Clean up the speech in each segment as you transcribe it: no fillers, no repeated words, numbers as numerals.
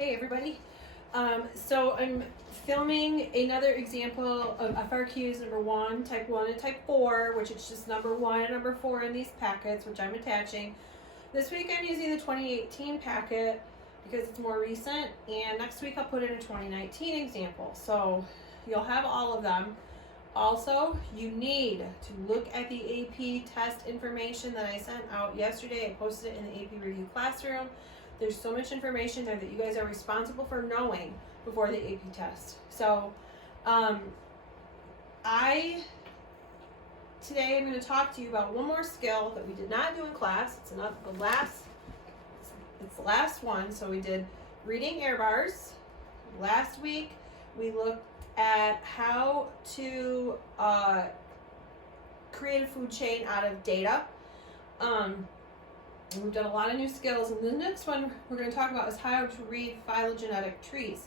Hey everybody. So I'm filming another example of FRQs number 1, type 1 and type 4, which is just number 1 and number 4 in these packets, which I'm attaching. This week I'm using the 2018 packet because it's more recent, and next week I'll put in a 2019 example. So you'll have all of them. Also, you need to look at the AP test information that I sent out yesterday. I posted it in the AP Review Classroom. There's so much information there that you guys are responsible for knowing before the AP test. So, today I'm going to talk to you about one more skill that we did not do in class. It's the last one. So we did reading error bars. Last week we looked at how to create a food chain out of data. We've done a lot of new skills, and the next one we're going to talk about is how to read phylogenetic trees.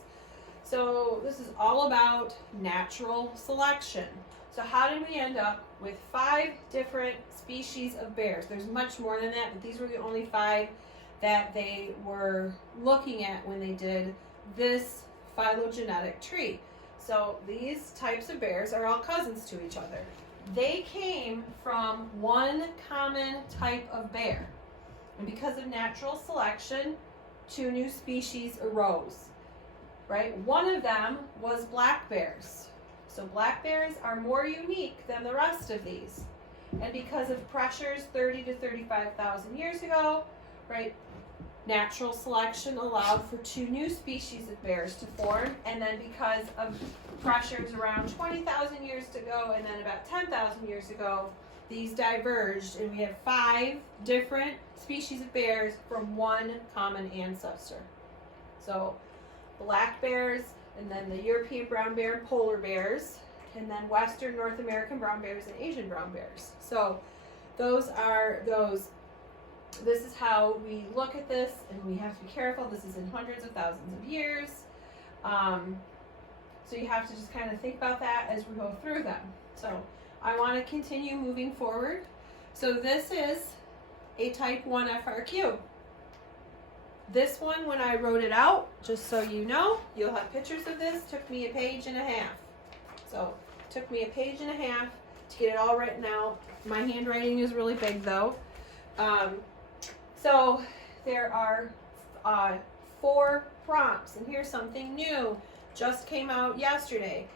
So this is all about natural selection. So how did we end up with 5 different species of bears? There's much more than that, but these were the only 5 that they were looking at when they did this phylogenetic tree. So these types of bears are all cousins to each other. They came from one common type of bear. And because of natural selection, 2 new species arose, right? One of them was black bears. So black bears are more unique than the rest of these. And because of pressures 30 to 35,000 years ago, right, natural selection allowed for 2 new species of bears to form. And then because of pressures around 20,000 years ago and then about 10,000 years ago, these diverged, and we have 5 different species of bears from one common ancestor. So black bears, and then the European brown bear and polar bears, and then Western North American brown bears and Asian brown bears. So those are those. This is how we look at this, and we have to be careful. This is in hundreds of thousands of years. So you have to just kind of think about that as we go through them. So I want to continue moving forward. So this is a type 1 FRQ. This one, when I wrote it out, just so you know, you'll have pictures of this, took me a page and a half. So it took me a page and a half to get it all written out. My handwriting is really big though. So there are 4 prompts, and here's something new, just came out yesterday.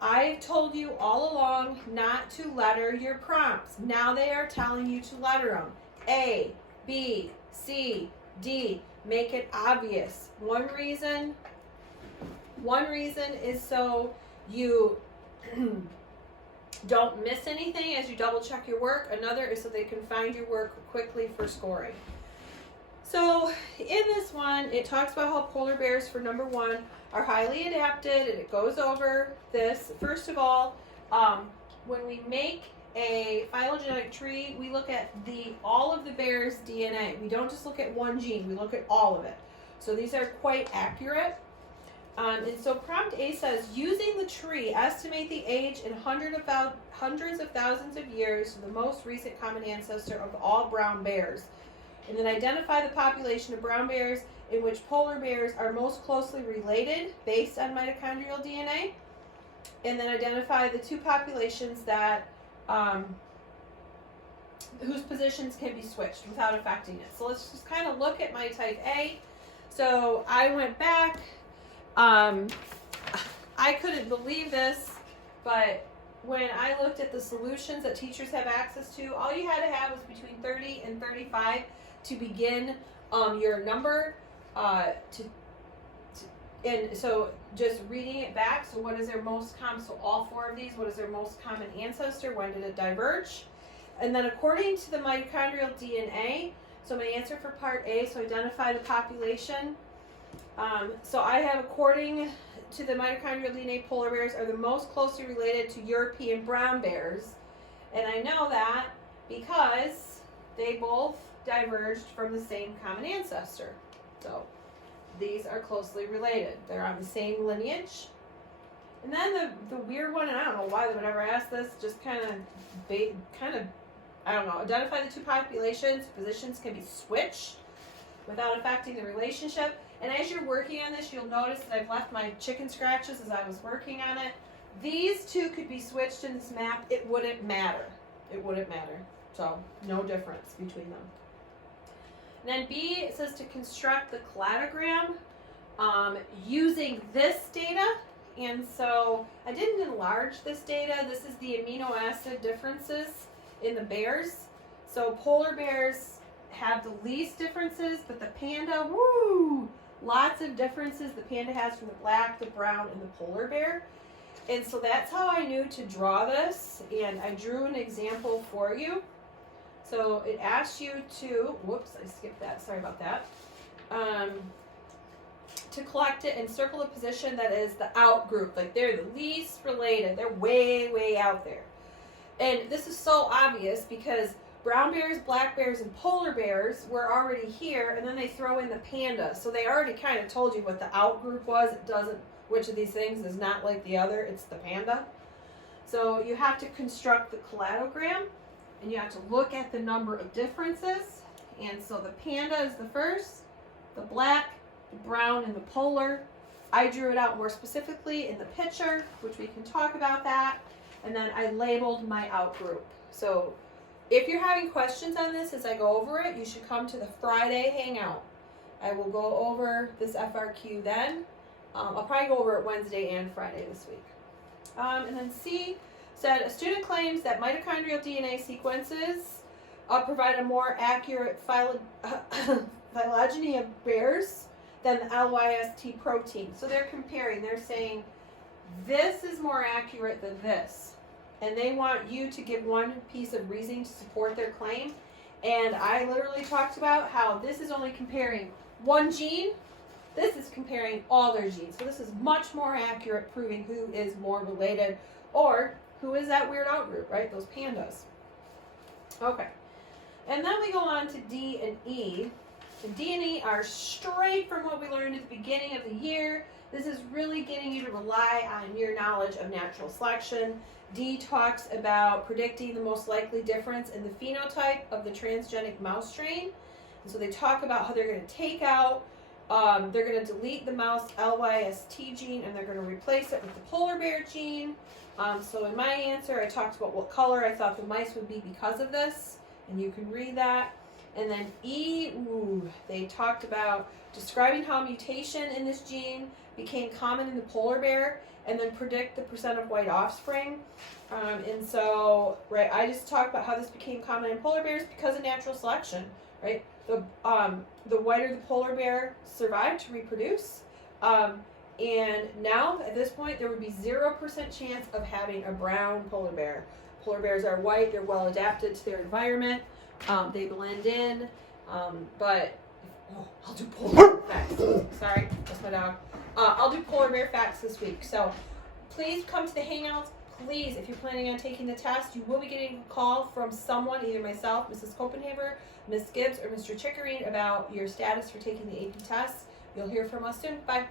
I've told you all along not to letter your prompts. Now they are telling you to letter them. A, B, C, D. Make it obvious. One reason is so you don't miss anything as you double check your work. Another is so they can find your work quickly for scoring. So in this one, it talks about how polar bears, for number 1, are highly adapted, and it goes over this. First of all, when we make a phylogenetic tree, we look at all of the bear's DNA. We don't just look at one gene, we look at all of it. So these are quite accurate. And so prompt A says, using the tree, estimate the age in hundreds of thousands of years to the most recent common ancestor of all brown bears. And then identify the population of brown bears in which polar bears are most closely related based on mitochondrial DNA. And then identify the 2 populations that whose positions can be switched without affecting it. So let's just kind of look at my type A. So I went back. I couldn't believe this, but when I looked at the solutions that teachers have access to, all you had to have was between 30 and 35 to begin your number. And so just reading it back, so what is their most common, so all 4 of these, what is their most common ancestor, when did it diverge? And then according to the mitochondrial DNA, so my answer for part A, so identify the population. So I have, according to the mitochondrial DNA, polar bears are the most closely related to European brown bears. And I know that because they both diverged from the same common ancestor. So these are closely related. They're on the same lineage. And then the weird one, and I don't know why they would ever ask this, just kind of, I don't know, identify the 2 populations. Positions can be switched. without affecting the relationship. And as you're working on this, you'll notice that I've left my chicken scratches as I was working on it. These two could be switched in this map. It wouldn't matter. It wouldn't matter. So no difference between them. And then B, it says to construct the cladogram using this data. And so I didn't enlarge this data. This is the amino acid differences in the bears. So polar bears have the least differences, but the panda, woo, lots of differences the panda has from the black, the brown, and the polar bear. And so that's how I knew to draw this, and I drew an example for you. So it asks you to, whoops, I skipped that, sorry about that, to collect it and circle a position that is the out group, like they're the least related, they're way, way out there. And this is so obvious because brown bears, black bears, and polar bears were already here, and then they throw in the panda. So they already kind of told you what the out group was. It doesn't, which of these things is not like the other, it's the panda. So you have to construct the cladogram, and you have to look at the number of differences. And so the panda is the first, the black, the brown, and the polar. I drew it out more specifically in the picture, which we can talk about that. And then I labeled my out group. So if you're having questions on this as I go over it, you should come to the Friday hangout. I will go over this FRQ then. I'll probably go over it Wednesday and Friday this week. And then C said, a student claims that mitochondrial DNA sequences provide a more accurate phylogeny of bears than the LYST protein. So they're comparing, they're saying, this is more accurate than this. And they want you to give one piece of reasoning to support their claim. And I literally talked about how this is only comparing one gene. This is comparing all their genes. So this is much more accurate, proving who is more related or who is that weird out group, right? Those pandas. Okay. And then we go on to D and E. And D and E are straight from what we learned at the beginning of the year. This is really getting you to rely on your knowledge of natural selection. D talks about predicting the most likely difference in the phenotype of the transgenic mouse strain. And so they talk about how they're going to take out, they're going to delete the mouse LYST gene and they're going to replace it with the polar bear gene. So in my answer, I talked about what color I thought the mice would be because of this. And you can read that. And then E, they talked about describing how mutation in this gene became common in the polar bear and then predict the percent of white offspring. And so, right, I just talked about how this became common in polar bears because of natural selection, right? The whiter the polar bear survived to reproduce. And now, at this point, there would be 0% chance of having a brown polar bear. Polar bears are white, they're well adapted to their environment, they blend in, but, I'll do polar bear facts. Sorry, that's my dog. I'll do polar bear facts this week. So please come to the hangouts. Please, if you're planning on taking the test, you will be getting a call from someone, either myself, Mrs. Copenhaver, Ms. Gibbs, or Mr. Chickerine about your status for taking the AP test. You'll hear from us soon. Bye.